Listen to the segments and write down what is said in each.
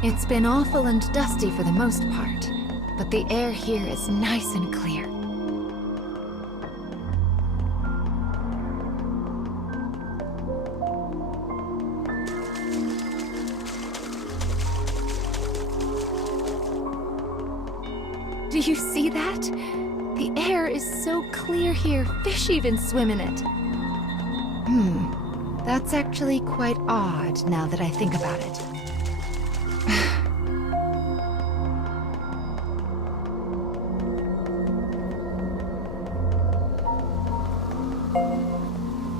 It's been awful and dusty for the most part, but the air here is nice and clear. Do you see that? The air is so clear here, fish even swim in it. That's actually quite odd now that I think about it.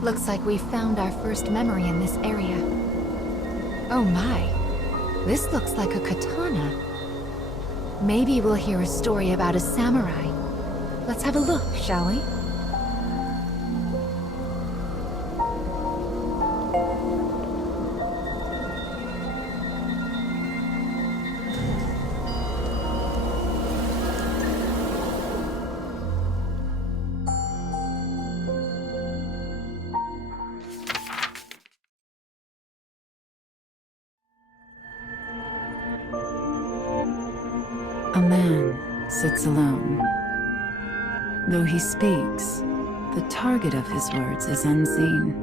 Looks like we found our first memory in this area. Oh my, this looks like a katana. Maybe we'll hear a story about a samurai. Let's have a look, shall we? A man sits alone. Though he speaks, the target of his words is unseen.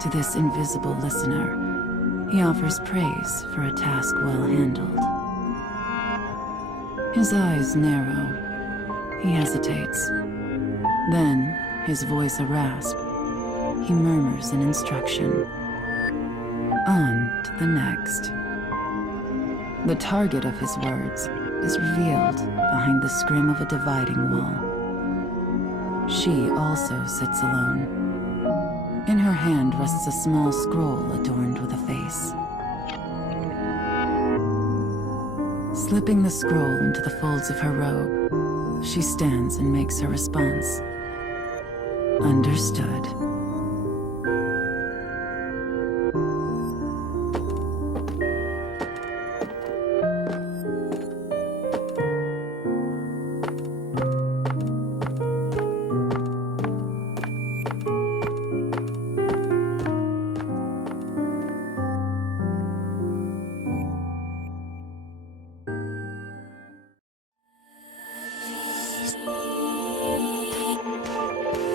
To this invisible listener, he offers praise for a task well handled. His eyes narrow. He hesitates. Then, his voice a rasp, he murmurs an instruction. On to the next. The target of his words is revealed behind the scrim of a dividing wall. She also sits alone. In her hand rests a small scroll adorned with a face. Slipping the scroll into the folds of her robe, she stands and makes her response. Understood.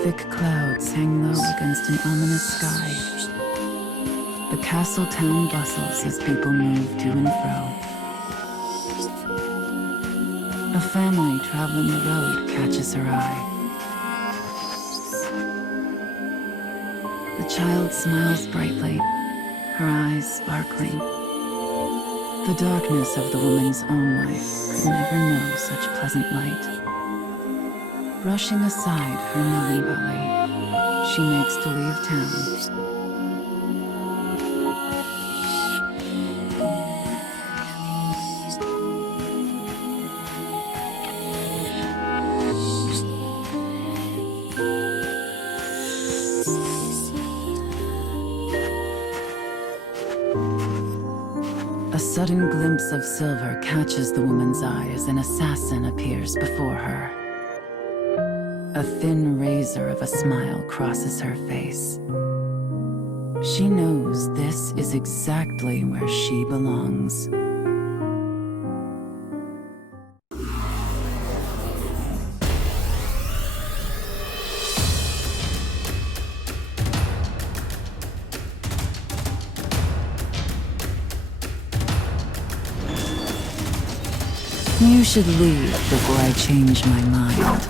Thick clouds hang low against an ominous sky. The castle town bustles as people move to and fro. A family traveling the road catches her eye. The child smiles brightly, her eyes sparkling. The darkness of the woman's own life could never know such pleasant light. Brushing aside her melancholy, she makes to leave town. A sudden glimpse of silver catches the woman's eye as an assassin appears before her. A thin razor of a smile crosses her face. She knows this is exactly where she belongs. You should leave before I change my mind.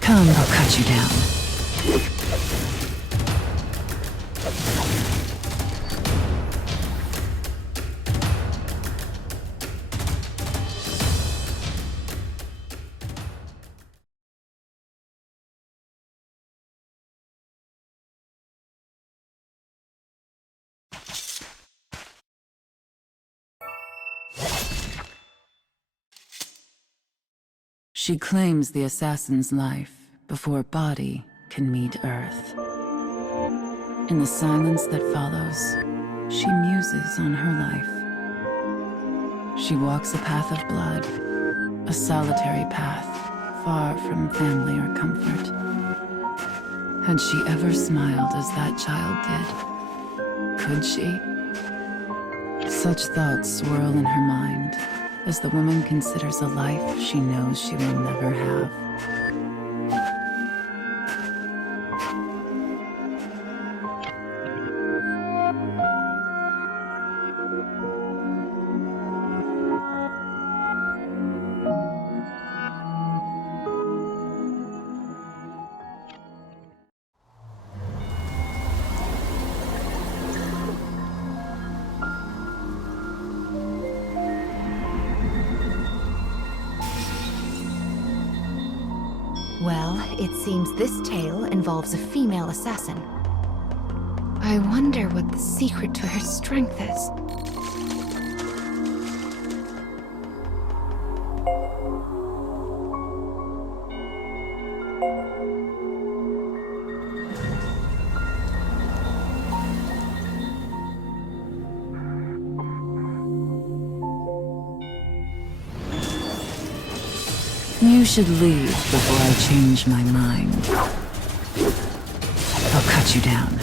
Come, I'll cut you down. She claims the assassin's life before body can meet Earth. In the silence that follows, she muses on her life. She walks a path of blood, a solitary path, far from family or comfort. Had she ever smiled as that child did? Could she? Such thoughts swirl in her mind as the woman considers a life she knows she will never have. Well, it seems this tale involves a female assassin. I wonder what the secret to her strength is. You should leave before I change my mind. I'll cut you down.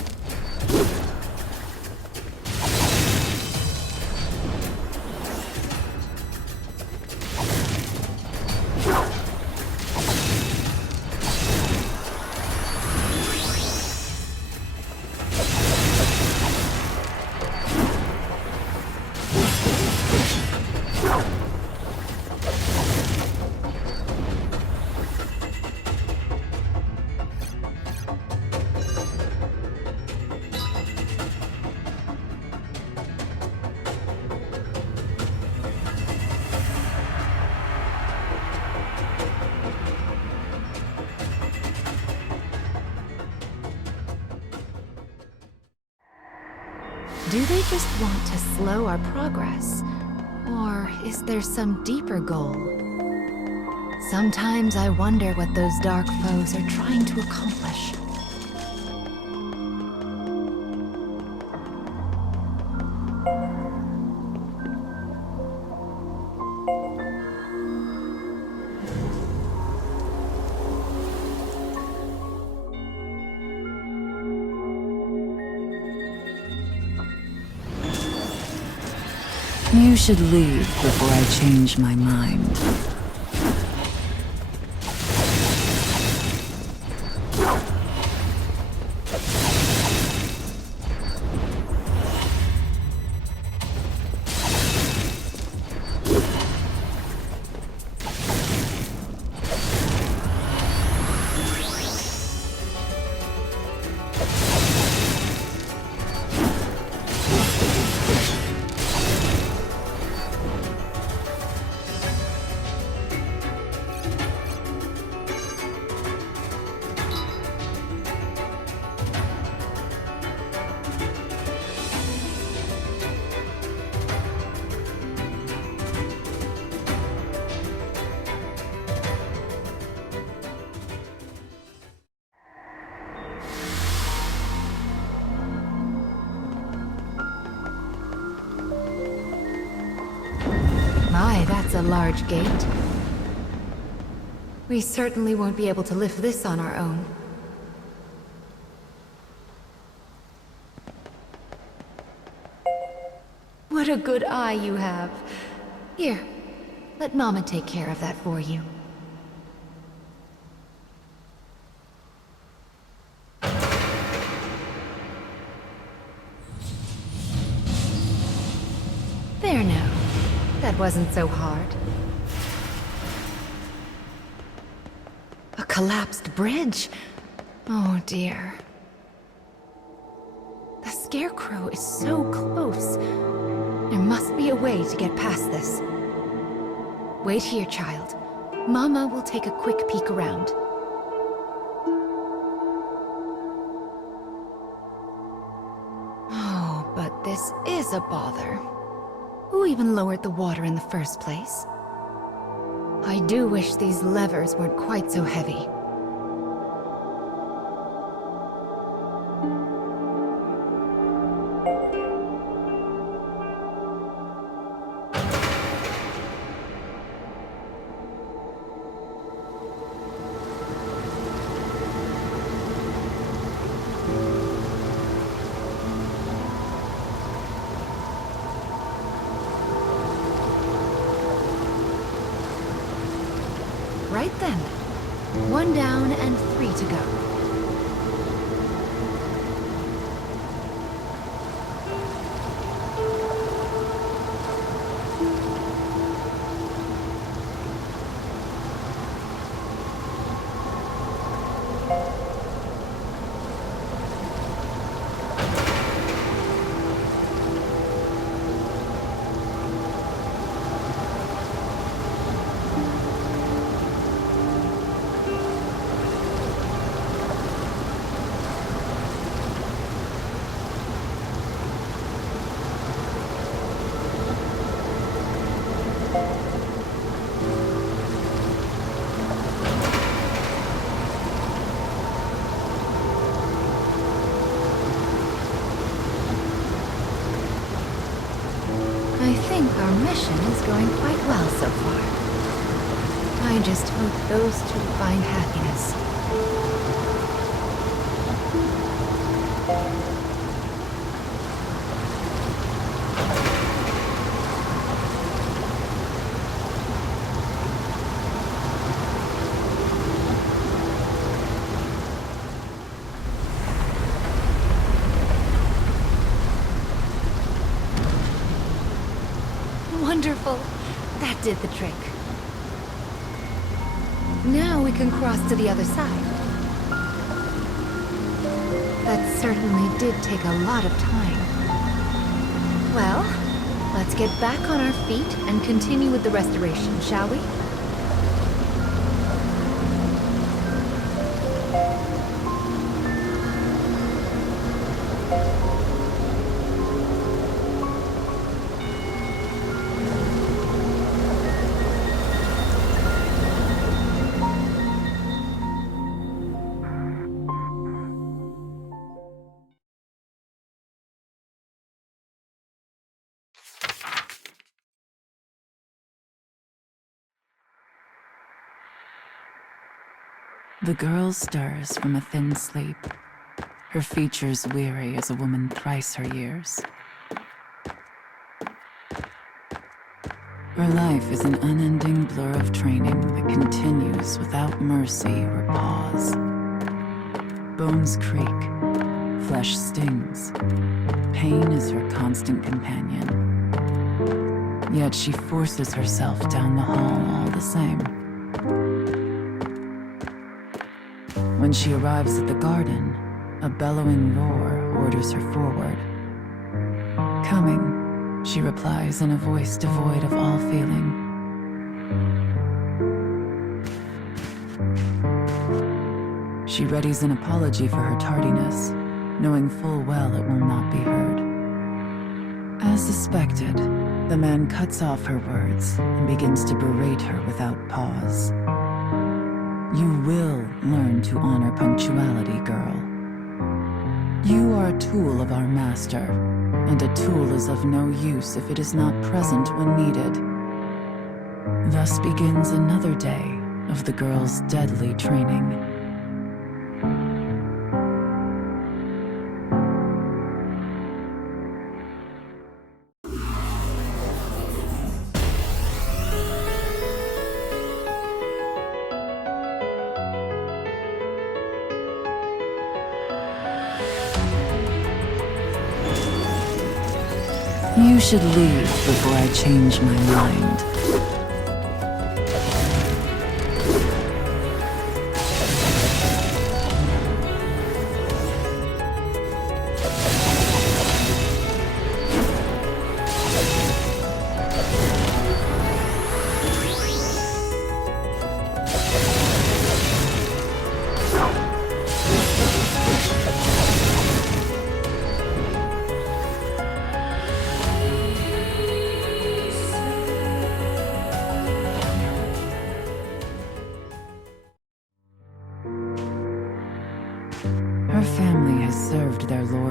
Do they just want to slow our progress? Or is there some deeper goal? Sometimes I wonder what those dark foes are trying to accomplish. You should leave before I change my mind. My, that's a large gate. We certainly won't be able to lift this on our own. What a good eye you have. Here, let Mama take care of that for you. There now. That wasn't so hard. A collapsed bridge? Oh dear. The Scarecrow is so close. There must be a way to get past this. Wait here, child. Mama will take a quick peek around. Oh, but this is a bother. Who even lowered the water in the first place? I do wish these levers weren't quite so heavy. Right then. 1 down and 3 to go. I think our mission is going quite well so far. I just hope those two find happiness. Wonderful! That did the trick. Now we can cross to the other side. That certainly did take a lot of time. Well, let's get back on our feet and continue with the restoration, shall we? The girl stirs from a thin sleep, her features weary as a woman thrice her years. Her life is an unending blur of training that continues without mercy or pause. Bones creak, flesh stings, pain is her constant companion. Yet she forces herself down the hall all the same. When she arrives at the garden, a bellowing roar orders her forward. Coming, she replies in a voice devoid of all feeling. She readies an apology for her tardiness, knowing full well it will not be heard. As suspected, the man cuts off her words and begins to berate her without pause. You will learn to honor punctuality, girl. You are a tool of our master, and a tool is of no use if it is not present when needed. Thus begins another day of the girl's deadly training. You should leave before I change my mind.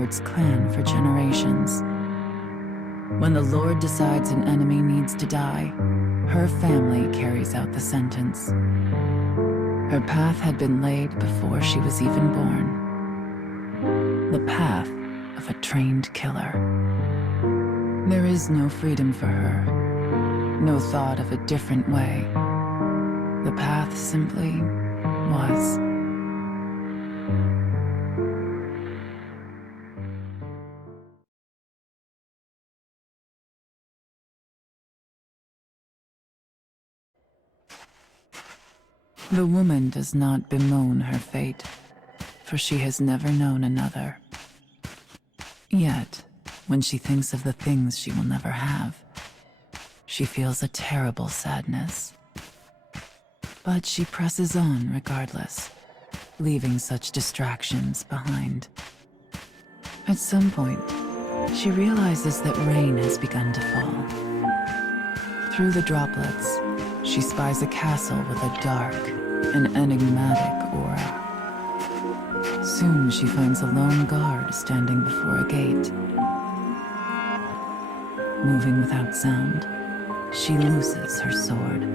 its clan for generations. When the Lord decides an enemy needs to die, her family carries out the sentence. Her path had been laid before she was even born. The path of a trained killer. There is no freedom for her, no thought of a different way. The path simply was. The woman does not bemoan her fate, for she has never known another. Yet, when she thinks of the things she will never have, she feels a terrible sadness. But she presses on regardless, leaving such distractions behind. At some point, she realizes that rain has begun to fall. Through the droplets, she spies a castle with a dark and enigmatic aura. Soon she finds a lone guard standing before a gate. Moving without sound, she looses her sword.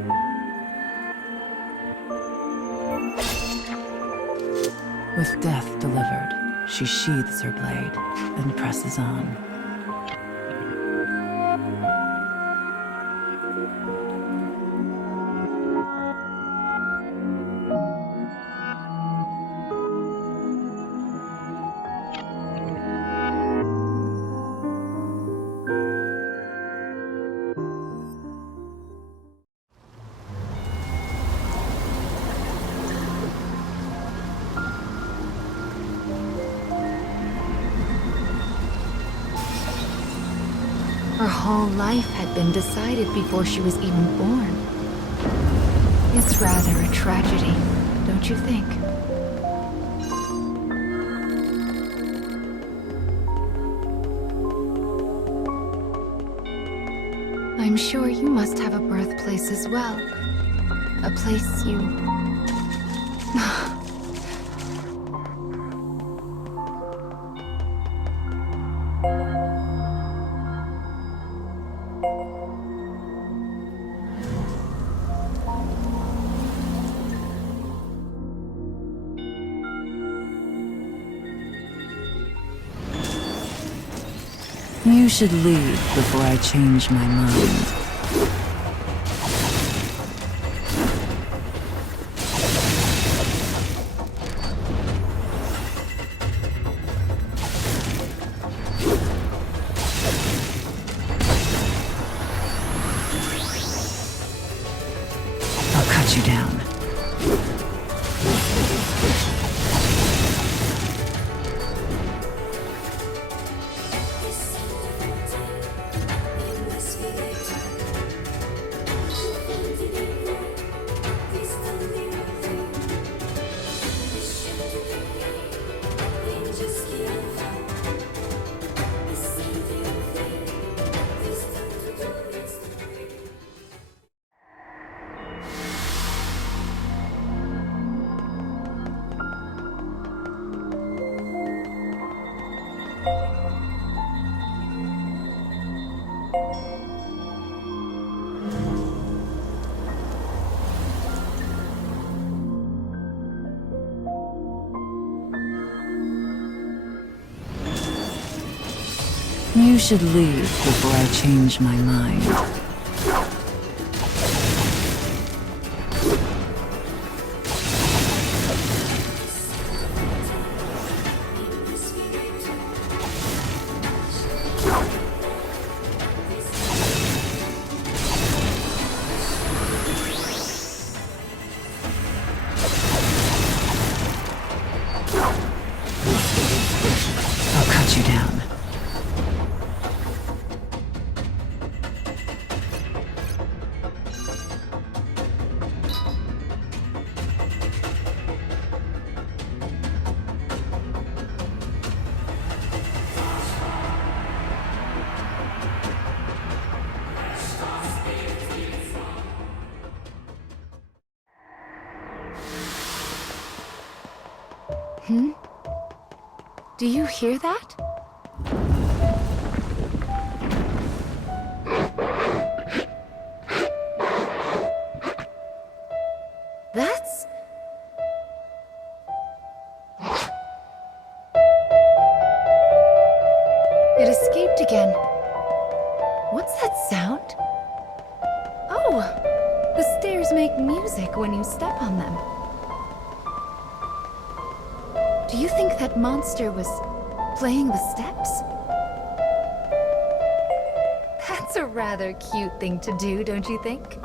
With death delivered, she sheathes her blade and presses on. Her whole life had been decided before she was even born. It's rather a tragedy, don't you think? I'm sure you must have a birthplace as well. A place you... You should leave before I change my mind. I'll cut you down. You should leave before I change my mind. I'll cut you down. Do you hear that? It escaped again. What's that sound? Oh! The stairs make music when you step on them. Do you think that monster was playing the steps? That's a rather cute thing to do, don't you think?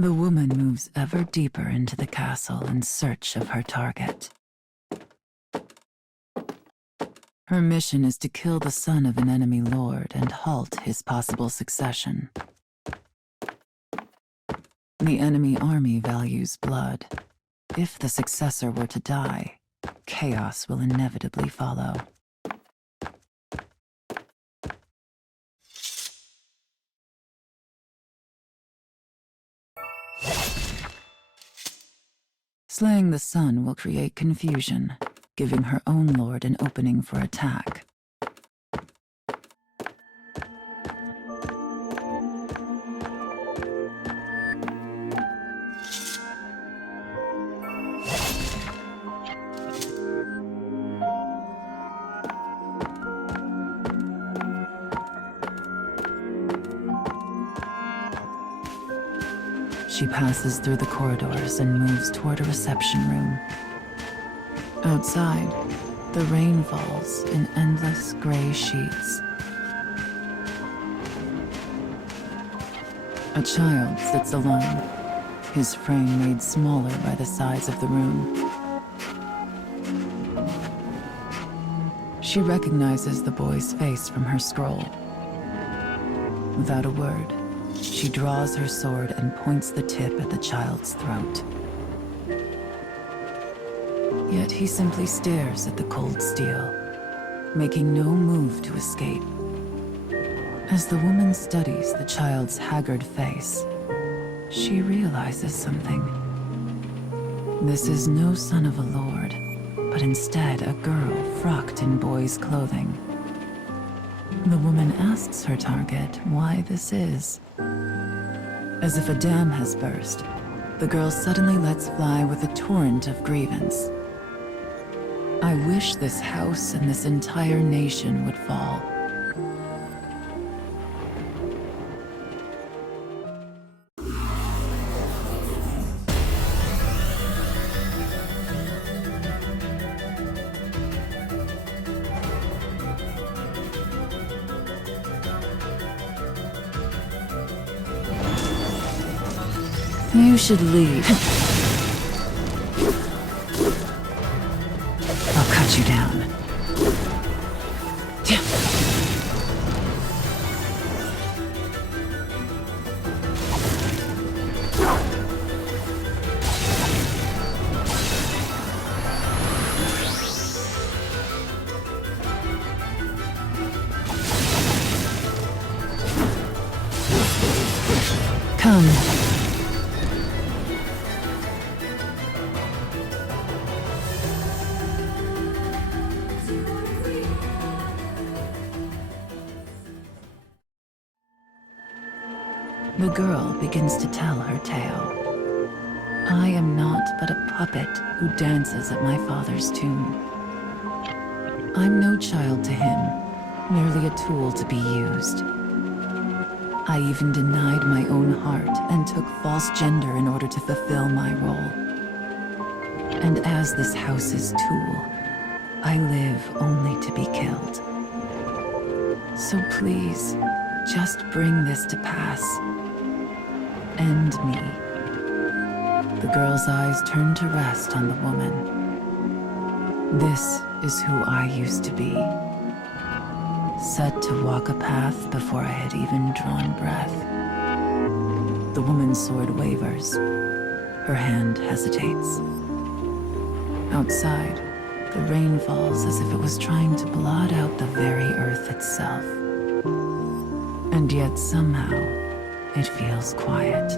The woman moves ever deeper into the castle in search of her target. Her mission is to kill the son of an enemy lord and halt his possible succession. The enemy army values blood. If the successor were to die, chaos will inevitably follow. Slaying the son will create confusion, giving her own lord an opening for attack. She passes through the corridors and moves toward a reception room. Outside, the rain falls in endless gray sheets. A child sits alone, his frame made smaller by the size of the room. She recognizes the boy's face from her scroll. Without a word, she draws her sword and points the tip at the child's throat. Yet he simply stares at the cold steel, making no move to escape. As the woman studies the child's haggard face, she realizes something. This is no son of a lord, but instead a girl frocked in boy's clothing. The woman asks her target why this is. As if a dam has burst, the girl suddenly lets fly with a torrent of grievance. I wish this house and this entire nation would fall. You should leave. I'll cut you down. Come. The girl begins to tell her tale. I am not but a puppet who dances at my father's tomb. I'm no child to him, merely a tool to be used. I even denied my own heart and took false gender in order to fulfill my role. And as this house's tool, I live only to be killed. So please, just bring this to pass. End me. The girl's eyes turn to rest on the woman. This is who I used to be. Set to walk a path before I had even drawn breath. The woman's sword wavers. Her hand hesitates. Outside, the rain falls as if it was trying to blot out the very earth itself. And yet somehow, it feels quiet.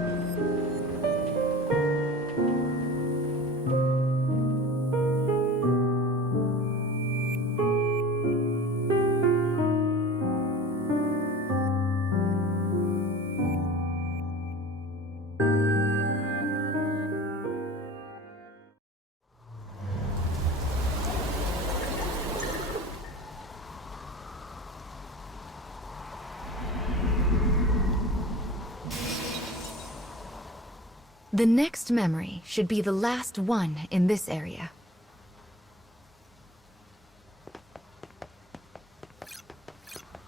The next memory should be the last one in this area.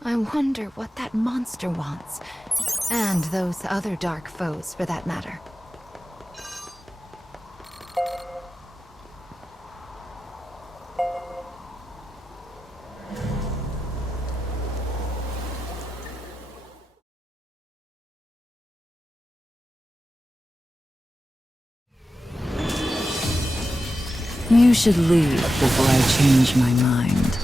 I wonder what that monster wants, and those other dark foes for that matter. You should leave before I change my mind.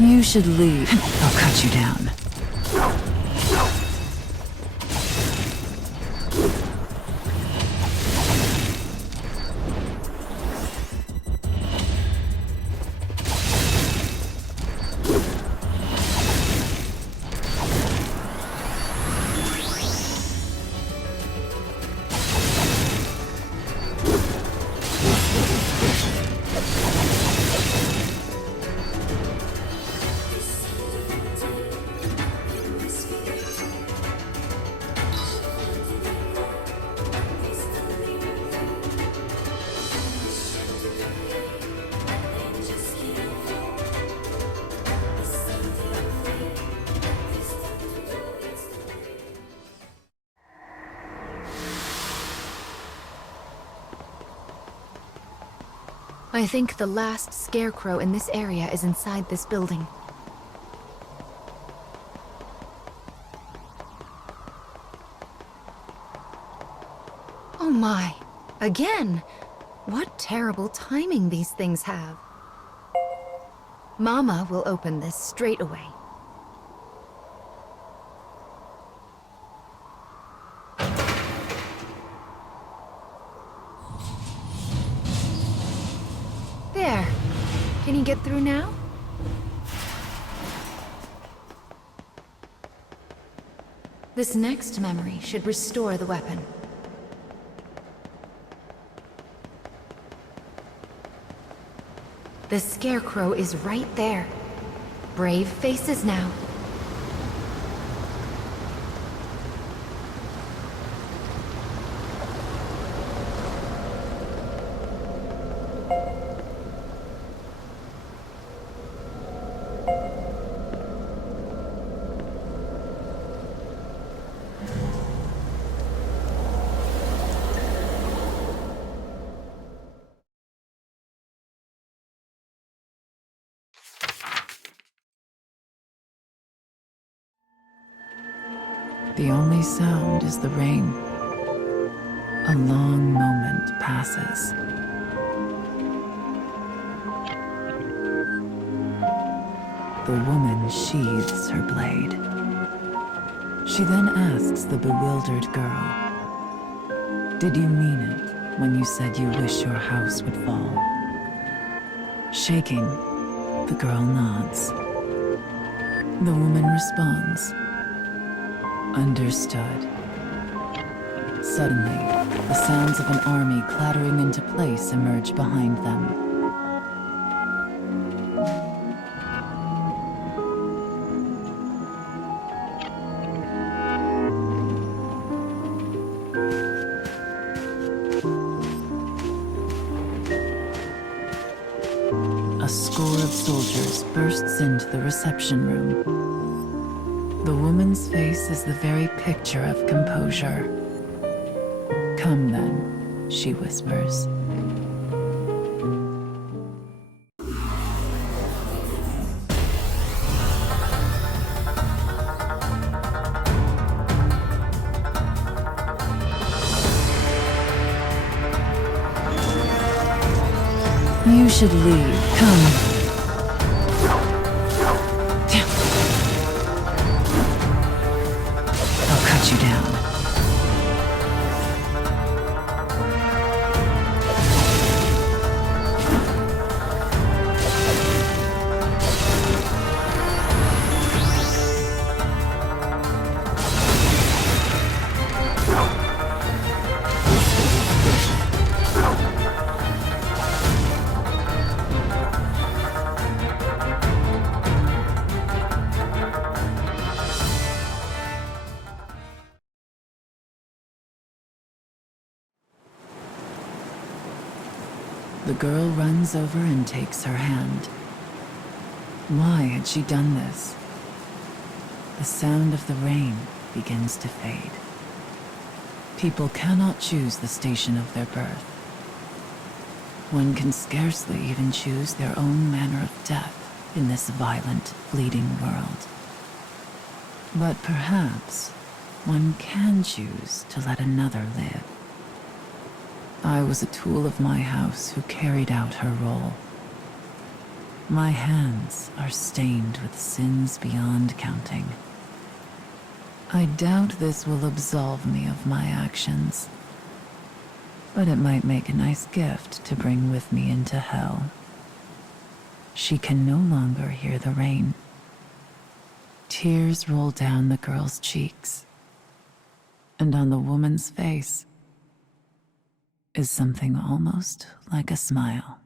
You should leave. I'll cut you down. I think the last scarecrow in this area is inside this building. Oh my, again! What terrible timing these things have. Mama will open this straight away. There. Can you get through now? This next memory should restore the weapon. The scarecrow is right there. Brave faces now. The only sound is the rain. A long moment passes. The woman sheathes her blade. She then asks the bewildered girl, "Did you mean it when you said you wish your house would fall?" Shaking, the girl nods. The woman responds, "Understood." Suddenly, the sounds of an army clattering into place emerge behind them. A score of soldiers bursts into the reception room. The woman's face is the very picture of composure. "Come then," she whispers. "You should leave. Come." "I'll cut you down." The girl runs over and takes her hand. Why had she done this? The sound of the rain begins to fade. People cannot choose the station of their birth. One can scarcely even choose their own manner of death in this violent, fleeting world. But perhaps one can choose to let another live. I was a tool of my house who carried out her role. My hands are stained with sins beyond counting. I doubt this will absolve me of my actions, but it might make a nice gift to bring with me into hell. She can no longer hear the rain. Tears roll down the girl's cheeks, and on the woman's face is something almost like a smile.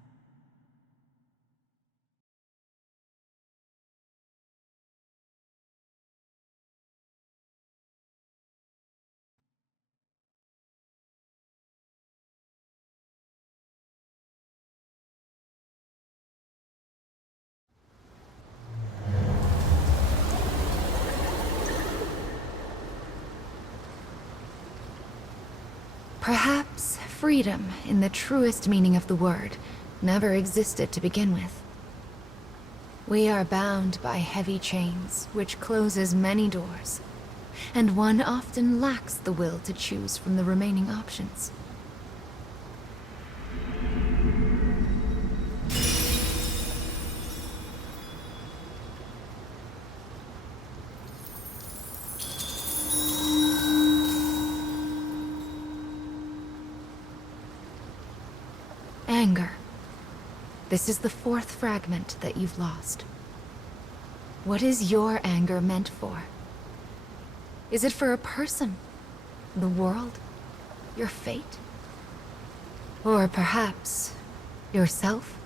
Perhaps freedom, in the truest meaning of the word, never existed to begin with. We are bound by heavy chains, which closes many doors, and one often lacks the will to choose from the remaining options. Anger. This is the fourth fragment that you've lost. What is your anger meant for? Is it for a person, the world, your fate? Or perhaps yourself?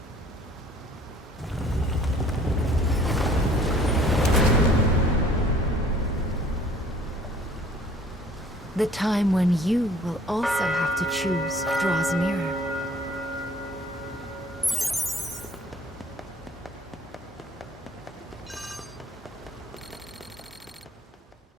The time when you will also have to choose draws nearer.